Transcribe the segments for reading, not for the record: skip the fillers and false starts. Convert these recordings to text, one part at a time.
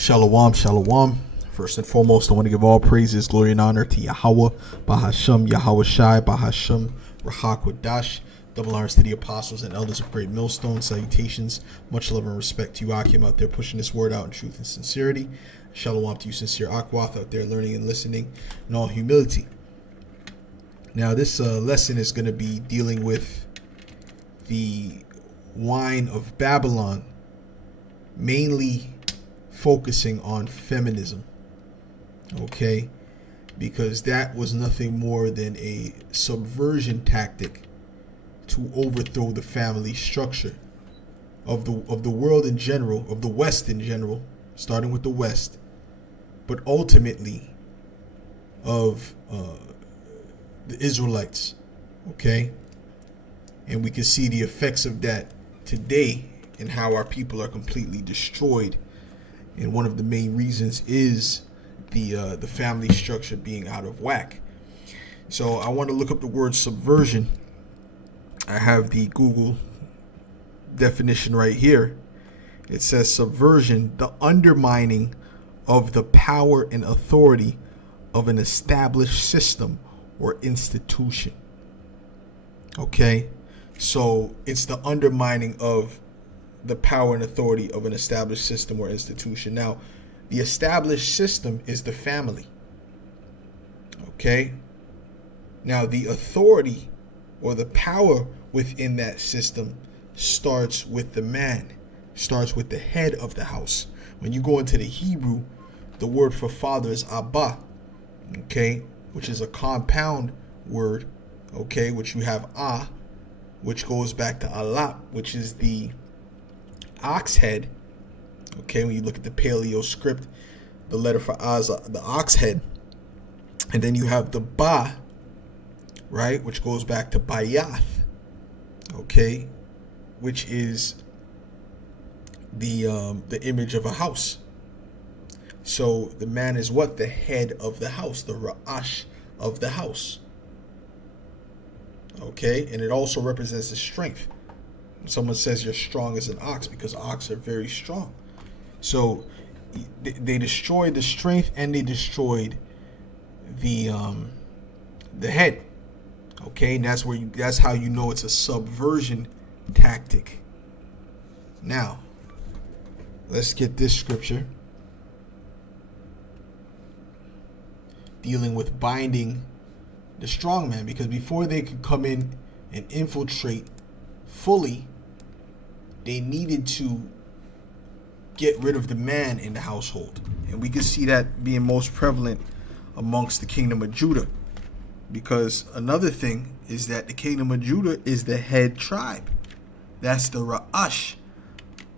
Shalom, shalom. First and foremost, I want to give all praises, glory, and honor to Yahweh, Bahasham, Yahweh Shai, Bahasham, Rahak Wadash. Double honors to the apostles and elders of Great Millstone. Salutations, much love and respect to you, Akim, out there pushing this word out in truth and sincerity. Shalom to you, sincere Akwath, out there learning and listening in all humility. Now, this lesson is going to be dealing with the wine of Babylon, mainly focusing on feminism, okay, because that was nothing more than a subversion tactic to overthrow the family structure of the world in general, of the West in general, starting with the West, but ultimately of the Israelites, okay? And we can see the effects of that today and how our people are completely destroyed. And one of the main reasons is the family structure being out of whack. So I want to look up the word subversion. I have the Google definition right here. It says subversion, the undermining of the power and authority of an established system or institution. Okay, so it's the undermining of the power and authority of an established system or institution. Now, the established system is the family. Okay? Now, the authority or the power within that system starts with the man, starts with the head of the house. When you go into the Hebrew, the word for father is Abba, okay, which is a compound word, okay, which you have which goes back to Alap, which is the ox head. Okay, when you look at the Paleo script, the letter for is the ox head, and then you have the Ba, right, which goes back to Bayath, okay, which is the image of a house. So the man is what? The head of the house, the Ra'ash of the house. Okay, and it also represents the strength. Someone says you're strong as an ox because ox are very strong. So they destroyed the strength and they destroyed the head. Okay, and that's how you know it's a subversion tactic. Now, let's get this scripture dealing with binding the strong man, because before they could come in and infiltrate fully, they needed to get rid of the man in the household. And we can see that being most prevalent amongst the kingdom of Judah, because another thing is that the kingdom of Judah is the head tribe. That's the Ra'ash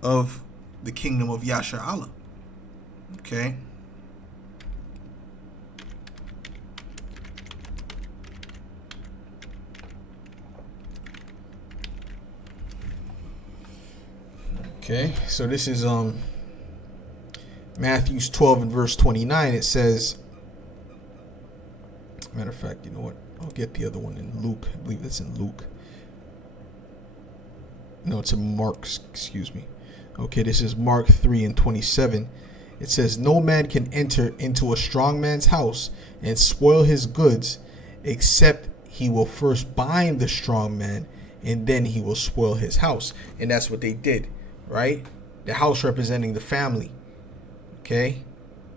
of the kingdom of Yasher Allah. Okay. Okay, so this is Matthew 12 and verse 29. It says, matter of fact, you know what? I'll get the other one in Luke. I believe that's in Luke. No, it's in Mark, excuse me. Okay, this is Mark 3 and 27. It says, no man can enter into a strong man's house and spoil his goods, except he will first bind the strong man, and then he will spoil his house. And that's what they did. Right? The house representing the family. Okay?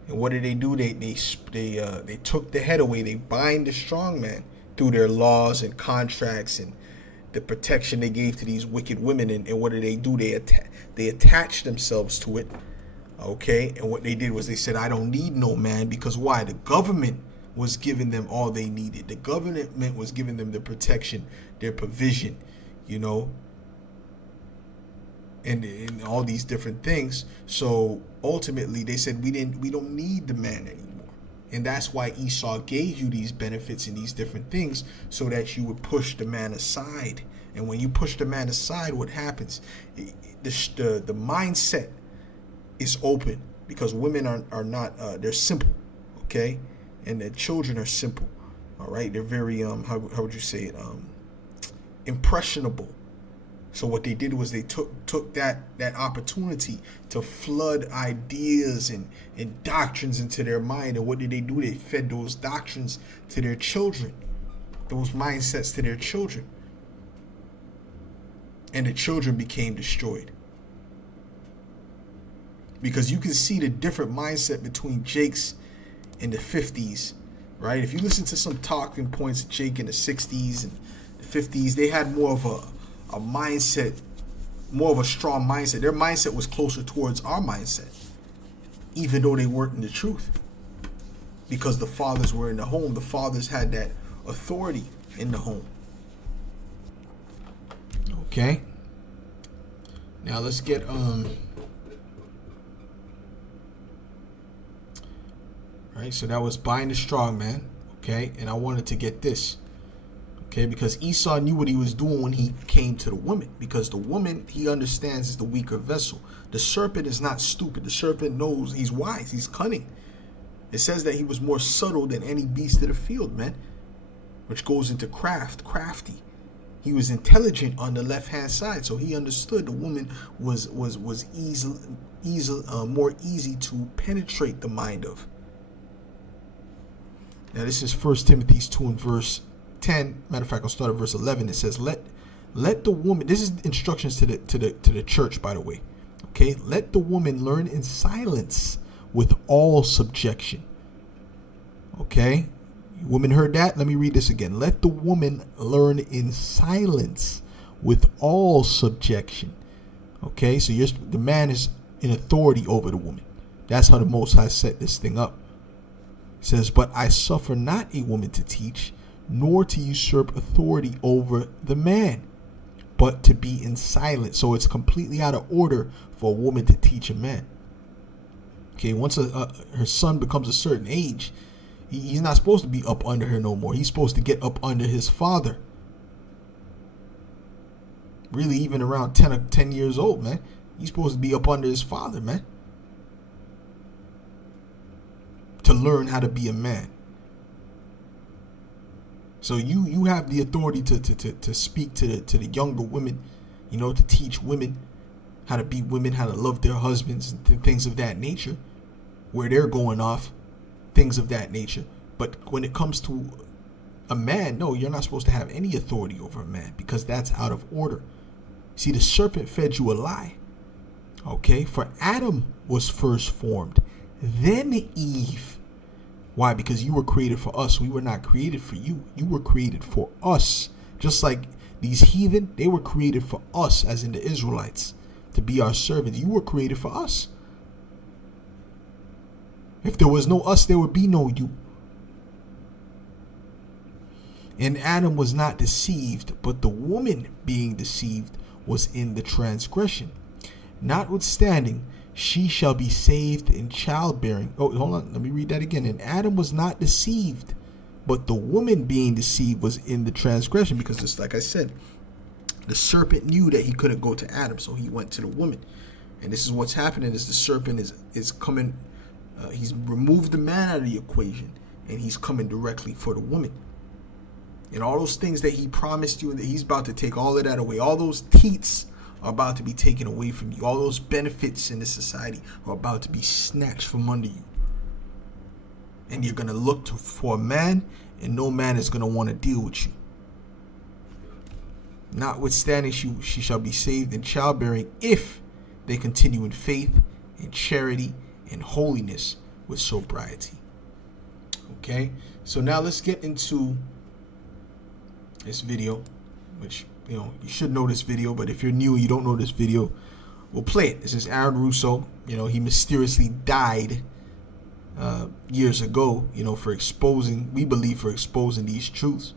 And what did they do? They took the head away. They bind the strong man through their laws and contracts and the protection they gave to these wicked women. And what did they do? They attached themselves to it. Okay? And what they did was they said, I don't need no man, because why? The government was giving them all they needed. The government was giving them the protection, their provision, you know, and all these different things. So ultimately they said we don't need the man anymore. And that's why Esau gave you these benefits and these different things, so that you would push the man aside. And when you push the man aside, what happens? The mindset is open, because women are not they're simple, okay? And the children are simple. All right, they're very how would you say it? Impressionable. So what they did was they took that opportunity to flood ideas and doctrines into their mind. And what did they do? They fed those doctrines to their children, those mindsets to their children. And the children became destroyed. Because you can see the different mindset between Jake's in the 50s, right? If you listen to some talking points of Jake in the 60s and the 50s, they had more of a mindset, more of a strong mindset. Their mindset was closer towards our mindset, even though they weren't in the truth. Because the fathers were in the home. The fathers had that authority in the home. Okay. Now let's get right, so that was buying the strong man. Okay, and I wanted to get this. Okay, because Esau knew what he was doing when he came to the woman. Because the woman, he understands, is the weaker vessel. The serpent is not stupid. The serpent knows, he's wise, he's cunning. It says that he was more subtle than any beast of the field, man. Which goes into crafty. He was intelligent on the left-hand side, so he understood the woman was more easy to penetrate the mind of. Now this is 1 Timothy 2 and verse 10. Matter of fact, I'll start at verse 11. It says, "Let the woman." This is instructions to the church, by the way. Okay, let the woman learn in silence with all subjection. Okay. Women heard that? Let me read this again. Let the woman learn in silence with all subjection. Okay, so the man is in authority over the woman. That's how the Most High set this thing up. It says, "But I suffer not a woman to teach, nor to usurp authority over the man, but to be in silence." So it's completely out of order for a woman to teach a man. Okay, once her son becomes a certain age, he's not supposed to be up under her no more. He's supposed to get up under his father. Really, even around 10 years old, man. He's supposed to be up under his father, man. To learn how to be a man. So you have the authority to speak to the younger women, to teach women how to be women, how to love their husbands, and things of that nature, where they're going off. Things of that nature. But when it comes to a man, no, you're not supposed to have any authority over a man, because that's out of order. See, the serpent fed you a lie. Okay, for Adam was first formed, then Eve. Why? Because you were created for us. We were not created for you. You were created for us. Just like these heathen, they were created for us, as in the Israelites, to be our servants. You were created for us. If there was no us, there would be no you. And Adam was not deceived, but the woman being deceived was in the transgression. Notwithstanding, she shall be saved in childbearing. Oh, hold on. Let me read that again. And Adam was not deceived, but the woman being deceived was in the transgression. Because just like I said, the serpent knew that he couldn't go to Adam, so he went to the woman. And this is what's happening: is the serpent is coming. He's removed the man out of the equation, and he's coming directly for the woman. And all those things that he promised you, and that he's about to take all of that away. All those teats are about to be taken away from you. All those benefits in this society are about to be snatched from under you. And you're going to look for a man, and no man is going to want to deal with you. Notwithstanding, she shall be saved in childbearing if they continue in faith, in charity, in holiness, with sobriety. Okay, so now let's get into this video, which you should know this video, but if you're new and you don't know this video, we'll play it. This is Aaron Russo. He mysteriously died years ago, for exposing, we believe, for exposing these truths.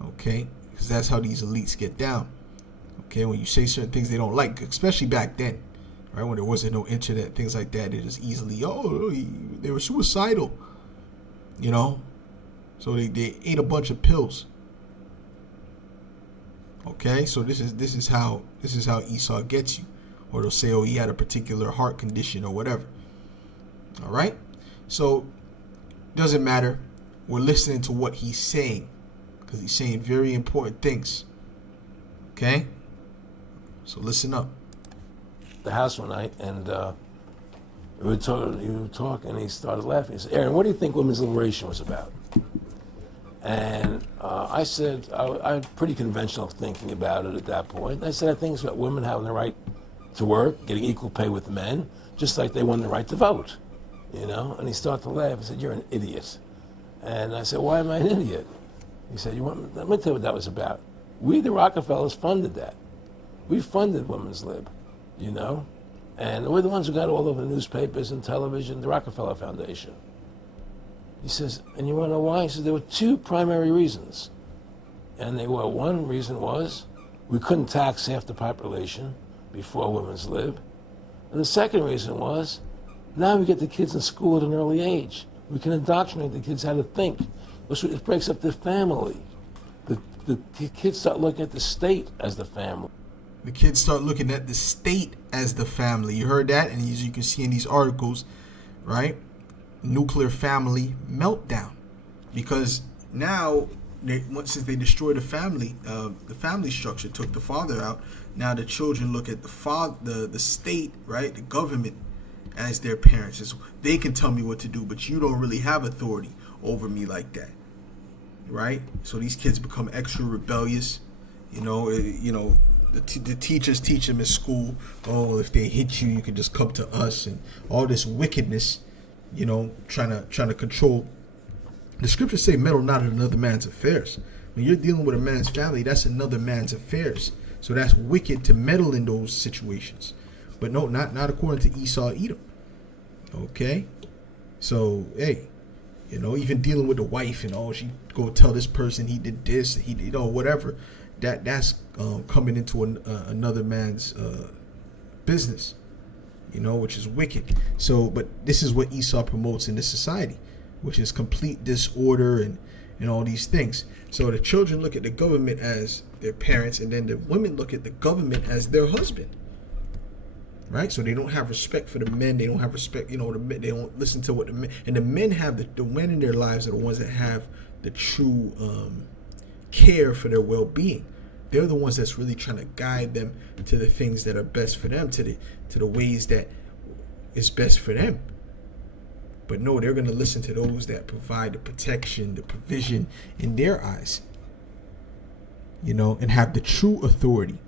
Okay, because that's how these elites get down. Okay, when you say certain things they don't like, especially back then, right, when there wasn't no internet, things like that, they just easily, they were suicidal, so they ate a bunch of pills. Okay, so this is how Esau gets you, or they'll say, he had a particular heart condition or whatever. All right, so doesn't matter. We're listening to what he's saying, because he's saying very important things. Okay, So listen up. The house one night, and we were talking, and he started laughing. He said, "Aaron, what do you think women's liberation was about?" And I said, I had pretty conventional thinking about it at that point. I said, I think it's about women having the right to work, getting equal pay with men, just like they won the right to vote, you know? And he started to laugh. He said, "You're an idiot." And I said, "Why am I an idiot?" He said, let me tell you what that was about. We, the Rockefellers, funded that. We funded Women's Lib, you know? And we're the ones who got all over the newspapers and television, the Rockefeller Foundation. He says, "And you want to know why?" He says, "There were two primary reasons. And they were, one reason was we couldn't tax half the population before Women's Lib. And the second reason was now we get the kids in school at an early age. We can indoctrinate the kids how to think. It breaks up the family. The kids start looking at the state as the family." The kids start looking at the state as the family. You heard that? And as you can see in these articles, right? Nuclear family meltdown. Because now, since they destroyed the family structure, took the father out, now the children look at the state, right? The government as their parents. They can tell me what to do, but you don't really have authority over me like that. Right? So these kids become extra rebellious. The teachers teach them in school, oh, if they hit you, you can just come to us, and all this wickedness, trying to control. The scriptures say, "Meddle not in another man's affairs." When you're dealing with a man's family, that's another man's affairs. So that's wicked to meddle in those situations. But no, not according to Esau, Edom. Okay? So, hey, even dealing with the wife and she go tell this person he did this, he did, whatever. That's coming into another man's business, which is wicked. So, but this is what Esau promotes in this society, which is complete disorder and all these things. So the children look at the government as their parents, and then the women look at the government as their husband. Right? So they don't have respect for the men. They don't have respect, the men, they don't listen to what the men, and the men have the men in their lives are the ones that have the true care for their well-being. They're the ones that's really trying to guide them to the things that are best for them, to the ways that is best for them. But no, they're going to listen to those that provide the protection, the provision in their eyes, and have the true authority.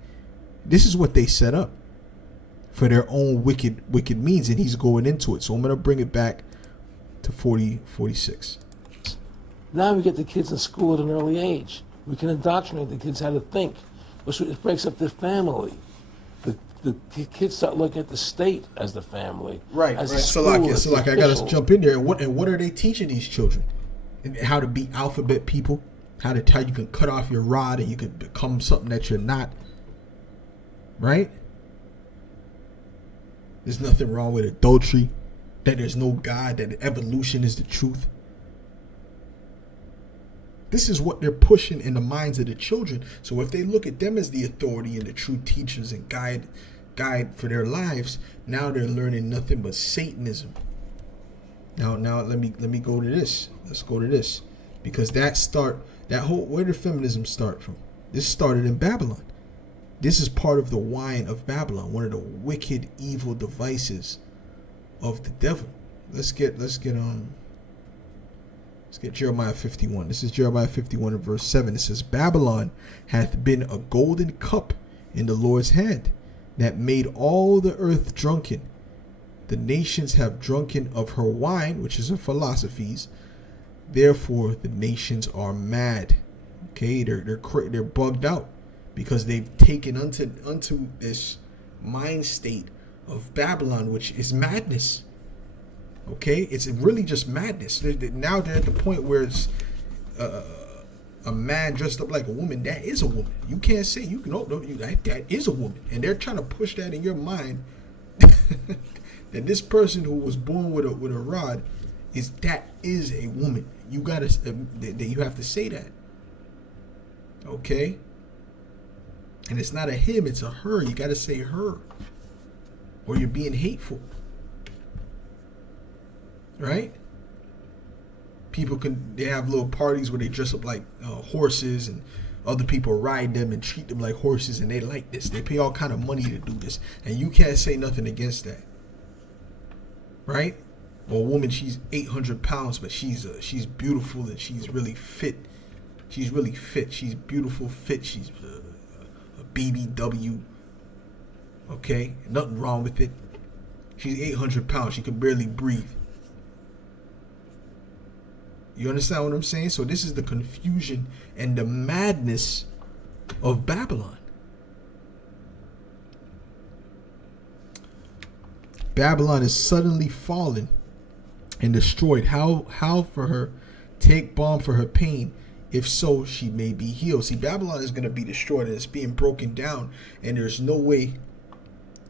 This is what they set up for their own wicked means, and he's going into it. So I'm going to bring it back to 46. Now we get the kids in school at an early age. We can indoctrinate the kids how to think. It breaks up the family. The kids start looking at the state as the family. Right. So I got to jump in there. And what are they teaching these children? And how to be alphabet people? How you can cut off your rod and you can become something that you're not. Right? There's nothing wrong with adultery. That there's no God. That evolution is the truth. This is what they're pushing in the minds of the children. So if they look at them as the authority and the true teachers and guide for their lives, now they're learning nothing but Satanism. Now let me go to this. Let's go to this, because where did feminism start from? This started in Babylon. This is part of the wine of Babylon, one of the wicked, evil devices of the devil. Let's get Jeremiah 51. This is Jeremiah 51 and verse 7. It says, "Babylon hath been a golden cup in the Lord's hand, that made all the earth drunken. The nations have drunken of her wine," which is her philosophies. "Therefore the nations are mad." Okay, they're bugged out because they've taken unto this mind state of Babylon, which is madness. Okay, it's really just madness. Now they're at the point where it's a man dressed up like a woman. That is a woman. You can't say that is a woman, and they're trying to push that in your mind that this person who was born with a rod is a woman. You have to say that. Okay, and it's not a him, it's a her. You got to say her, or you're being hateful. Right? People they have little parties where they dress up like horses and Other people ride them and treat them like horses, and they like this. They pay all kind of money to do this, and you can't say nothing against that, right? Or a woman, she's 800 pounds, but she's beautiful and she's really fit. She's really fit. She's beautiful, fit. She's a BBW. Okay, nothing wrong with it. She's 800 pounds. She can barely breathe. You understand what I'm saying? So this is the confusion and the madness of Babylon. Babylon is suddenly fallen and destroyed. How for her? Take balm for her pain. If so, she may be healed. See, Babylon is going to be destroyed and it's being broken down, and there's no way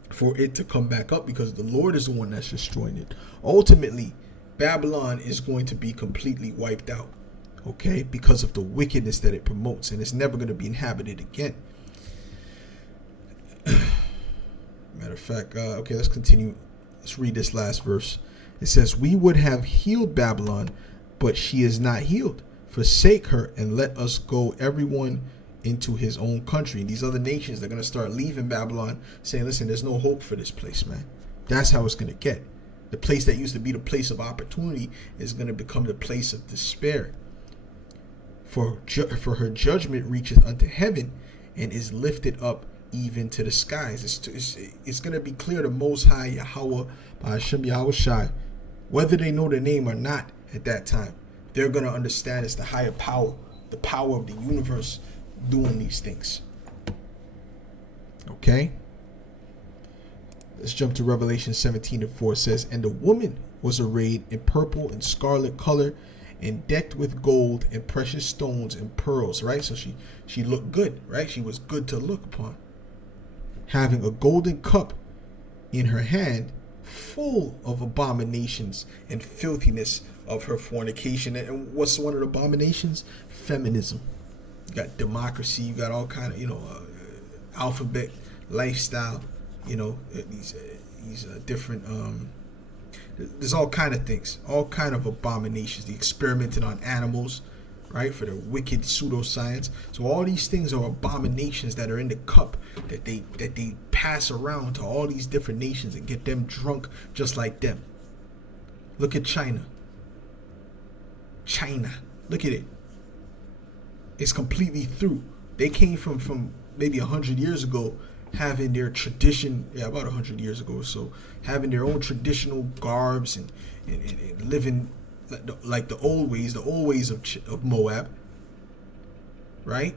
for it to come back up because the Lord is the one that's destroying it. Ultimately, Babylon is going to be completely wiped out, okay, because of the wickedness that it promotes, and it's never going to be inhabited again. Matter of fact, okay, let's continue. Let's read this last verse. It says, we would have healed Babylon, but she is not healed. Forsake her and let us go, everyone into his own country. And these other nations, they're going to start leaving Babylon, saying, listen, there's no hope for this place, man. That's how it's going to get. The place that used to be the place of opportunity is going to become the place of despair. For her judgment reacheth unto heaven and is lifted up even to the skies. It's going to be clear to Most High Yahweh, Hashem Yahweh Shai, whether they know the name or not at that time. They're going to understand it's the higher power, the power of the universe doing these things. Okay? Let's jump to Revelation 17:4. It says, and the woman was arrayed in purple and scarlet color and decked with gold and precious stones and pearls, right? So she looked good, right? She was good to look upon. Having a golden cup in her hand, full of abominations and filthiness of her fornication. And what's one of the abominations? Feminism. You got democracy, you got all kind of, alphabet, lifestyle, these different, there's all kind of things, all kind of abominations. The experimenting on animals, right, for the wicked pseudoscience. So all these things are abominations that are in the cup that they pass around to all these different nations and get them drunk just like them. Look at China. Look at it. It's completely through. They came from maybe 100 years ago having their tradition, about 100 years ago or so, having their own traditional garbs and living like the old ways of Moab, right?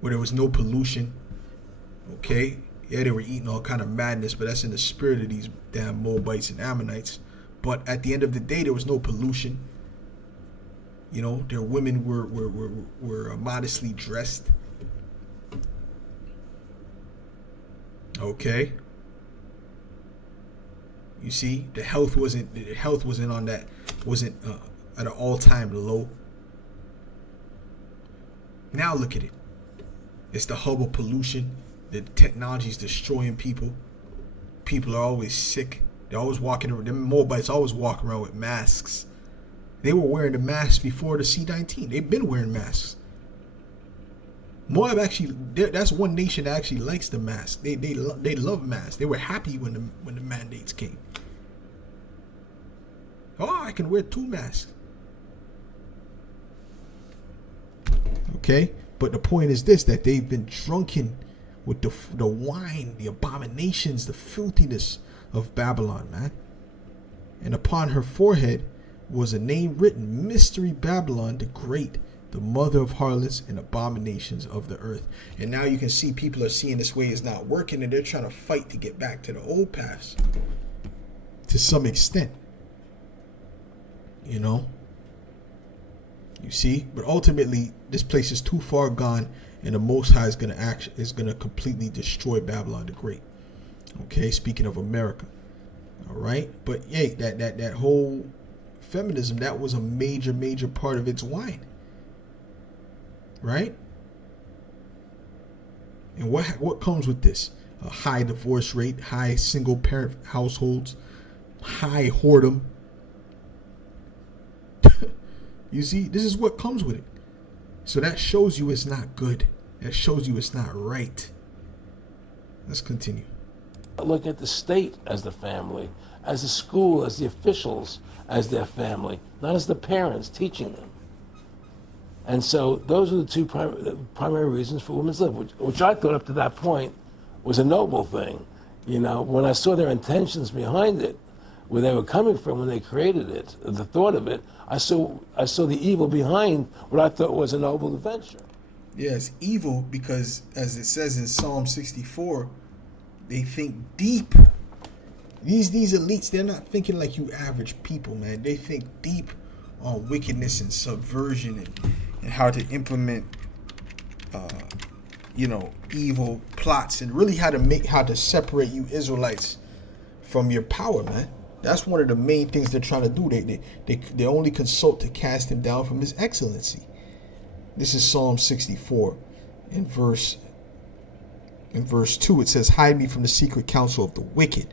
Where there was no pollution. Okay, yeah, they were eating all kind of madness, but that's in the spirit of these damn Moabites and Ammonites. But at the end of the day, there was no pollution. Their women were modestly dressed. Okay. You see, the health wasn't on that, wasn't at an all-time low. Now look at it. It's the hub of pollution. The technology is destroying people. People are always sick. They're always walking around. Them Moabites always walk around with masks. They were wearing the masks before the C-19. They've been wearing masks. Moab actually, that's one nation that actually likes the mask. They love masks. They were happy when the mandates came. Oh, I can wear 2 masks. Okay, but the point is this: that they've been drunken with the wine, the abominations, the filthiness of Babylon, man. And upon her forehead was a name written, Mystery Babylon the Great, the mother of harlots and abominations of the earth. And now you can see people are seeing this way is not working, and they're trying to fight to get back to the old paths to some extent. You see, but ultimately this place is too far gone, and the Most High is gonna completely destroy Babylon the Great. Okay, speaking of America. All right, but yeah, that whole feminism, that was a major part of its wine. Right? And what comes with this? A high divorce rate, high single parent households, high whoredom. You see, this is what comes with it. So that shows you it's not good. That shows you it's not right. Let's continue. Look at the state as the family, as the school, as the officials, as their family, not as the parents teaching them. And so those are the two primary reasons for women's lib, which I thought up to that point was a noble thing. You know, when I saw their intentions behind it, where they were coming from when they created it, the thought of it, I saw the evil behind what I thought was a noble adventure. Yeah, it's evil because, as it says in Psalm 64, they think deep. These elites, they're not thinking like you average people, man. They think deep on wickedness and subversion and how to implement, evil plots, and really how to separate you Israelites from your power, man. That's one of the main things they're trying to do. They only consult to cast him down from his excellency. This is Psalm 64 in verse 2. It says, hide me from the secret counsel of the wicked,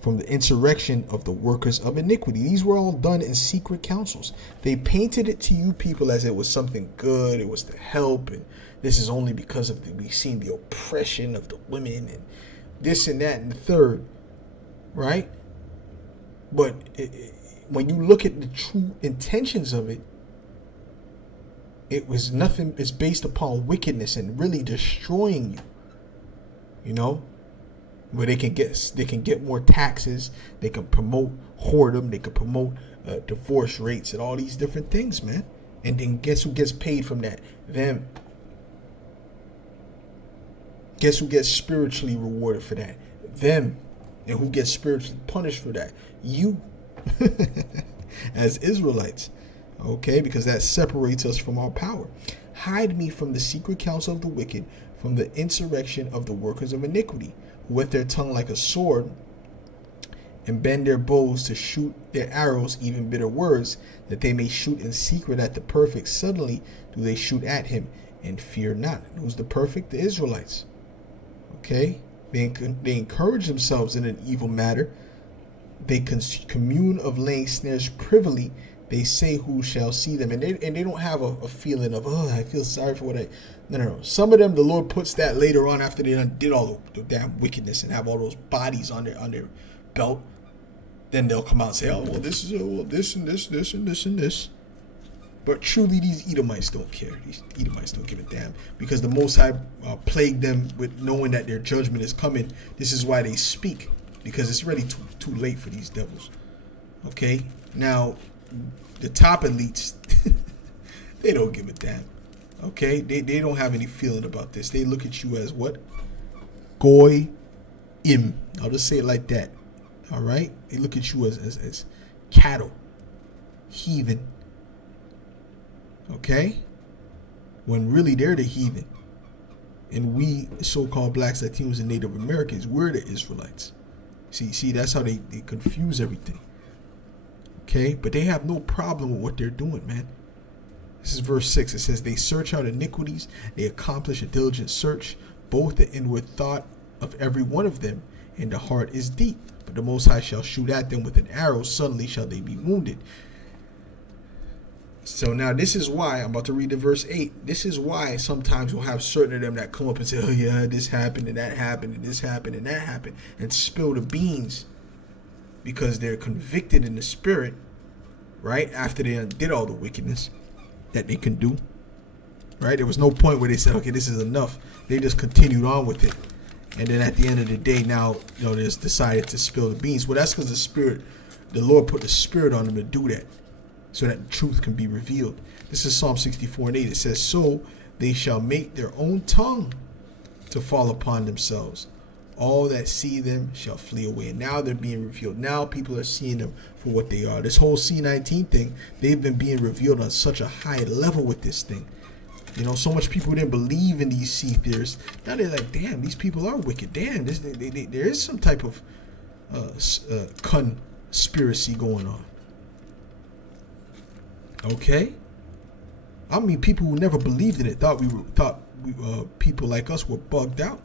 from the insurrection of the workers of iniquity. These were all done in secret councils. They painted it to you people as it was something good. It was to help. And this is only because of we've seen the oppression of the women and this and that and the third. Right? But when you look at the true intentions of it, it was nothing. It's based upon wickedness and really destroying you. You know, where they can get more taxes, they can promote whoredom, they can promote divorce rates and all these different things, man. And then guess who gets paid from that? Them. Guess who gets spiritually rewarded for that? Them. And who gets spiritually punished for that? You. As Israelites. Okay, because that separates us from our power. Hide me from the secret counsel of the wicked, from the insurrection of the workers of iniquity, who with their tongue like a sword, and bend their bows to shoot their arrows, even bitter words, that they may shoot in secret at the perfect. Suddenly do they shoot at him, and fear not. Who's the perfect? The Israelites. Okay, they encourage themselves in an evil matter. They commune of laying snares privily. They say, who shall see them? And they don't have a feeling of, oh, I feel sorry for what I... No. Some of them, the Lord puts that later on after they did all the damn wickedness and have all those bodies on their belt. Then they'll come out and say, oh, well, this is this and this. But truly, these Edomites don't care. These Edomites don't give a damn, because the Most High plagued them with knowing that their judgment is coming. This is why they speak, because it's already too late for these devils. Okay? Now, the top elites, they don't give a damn. Okay? They don't have any feeling about this. They look at you as what? Goy im. I'll just say it like that. All right? They look at you as cattle. Heathen. Okay? When really they're the heathen. And we, so-called blacks, Latinos, and Native Americans, we're the Israelites. See, that's how they confuse everything. Okay? But they have no problem with what they're doing, man. This is verse 6. It says, they search out iniquities. They accomplish a diligent search. Both the inward thought of every one of them and the heart is deep. But the Most High shall shoot at them with an arrow. Suddenly shall they be wounded. So now this is why, I'm about to read the verse 8. This is why sometimes you'll have certain of them that come up and say, oh yeah, this happened and that happened and this happened and that happened, and spill the beans, because they're convicted in the spirit, right? After they did all the wickedness that they can do, right? There was no point where they said, okay, this is enough. They just continued on with it. And then at the end of the day, now, they just decided to spill the beans. Well, that's because the Lord put the spirit on them to do that, so that the truth can be revealed. This is Psalm 64 and 8. It says, so they shall make their own tongue to fall upon themselves. All that see them shall flee away. And now they're being revealed. Now people are seeing them for what they are. This whole C19 thing, they've been being revealed on such a high level with this thing. You know, so much people didn't believe in these sea theorists. Now they're like, damn, these people are wicked. Damn, there is some type of conspiracy going on. Okay, I mean, people who never believed in it thought people like us were bugged out.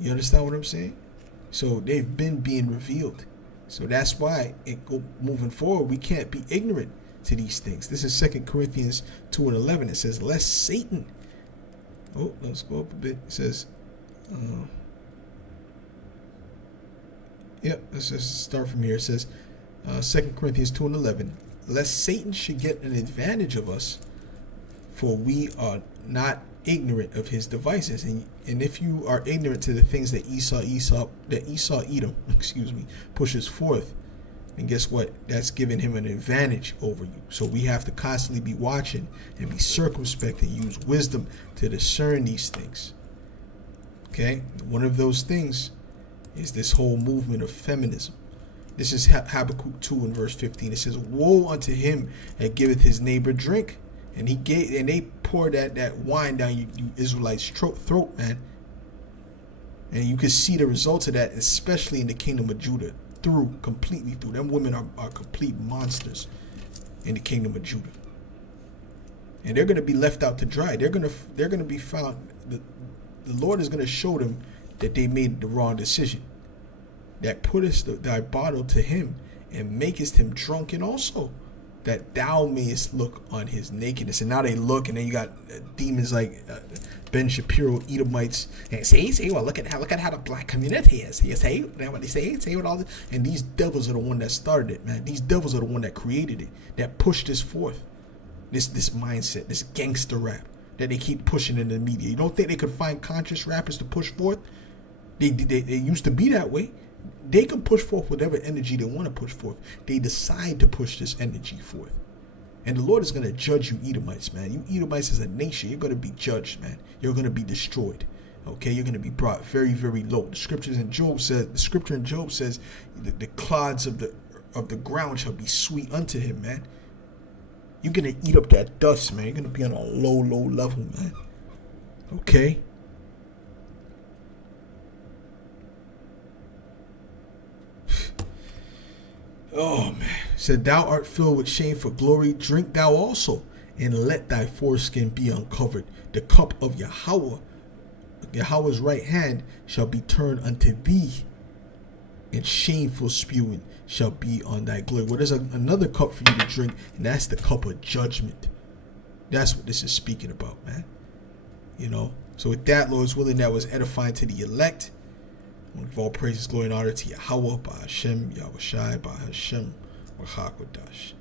You understand what I'm saying? So they've been being revealed. So that's why moving forward, we can't be ignorant to these things. This is 2 Corinthians 2 and 11. It says, lest Satan. Oh, let's go up a bit. It says, let's just start from here. It says, 2 Corinthians 2 and 11. Lest Satan should get an advantage of us, for we are not ignorant of his devices. And if you are ignorant to the things that Esau Edom, pushes forth, and guess what? That's giving him an advantage over you. So we have to constantly be watching and be circumspect and use wisdom to discern these things. Okay? One of those things is this whole movement of feminism. This is Habakkuk 2 and verse 15. It says, woe unto him that giveth his neighbor drink. And they poured that wine down you Israelites' throat, man. And you can see the results of that, especially in the kingdom of Judah. Completely through. Them women are complete monsters in the kingdom of Judah. And they're going to be left out to dry. They're going to be found. The Lord is going to show them that they made the wrong decision. That puttest thy bottle to him and makest him drunken also, that thou mayest look on his nakedness. And now they look, and then you got demons like Ben Shapiro, Edomites, and say, well, look at how the black community is. You say what they say what all this. And these devils are the one that started it, man. These devils are the one that created it, that pushed this forth, this mindset, this gangster rap that they keep pushing in the media. You don't think they could find conscious rappers to push forth? They used to be that way. They can push forth whatever energy they want to push forth. They decide to push this energy forth. And the Lord is going to judge you Edomites, man. You Edomites as a nation, you're going to be judged, man. You're going to be destroyed. Okay, you're going to be brought very, very low. The scripture in Job says the clods of the ground shall be sweet unto him, man. You're going to eat up that dust, man. You're going to be on a low level, man. Okay? Oh, man. Said, thou art filled with shame for glory. Drink thou also, and let thy foreskin be uncovered. The cup of Yahweh's right hand shall be turned unto thee, and shameful spewing shall be on thy glory. Well, there's another cup for you to drink, and that's the cup of judgment. That's what this is speaking about, man. You know? So with that, Lord's willing, that was edifying to the elect. I want to give all praises, glory, and honor to Yahweh, by Hashem, Yahweh Shai, by Hashem, Rahakwadash.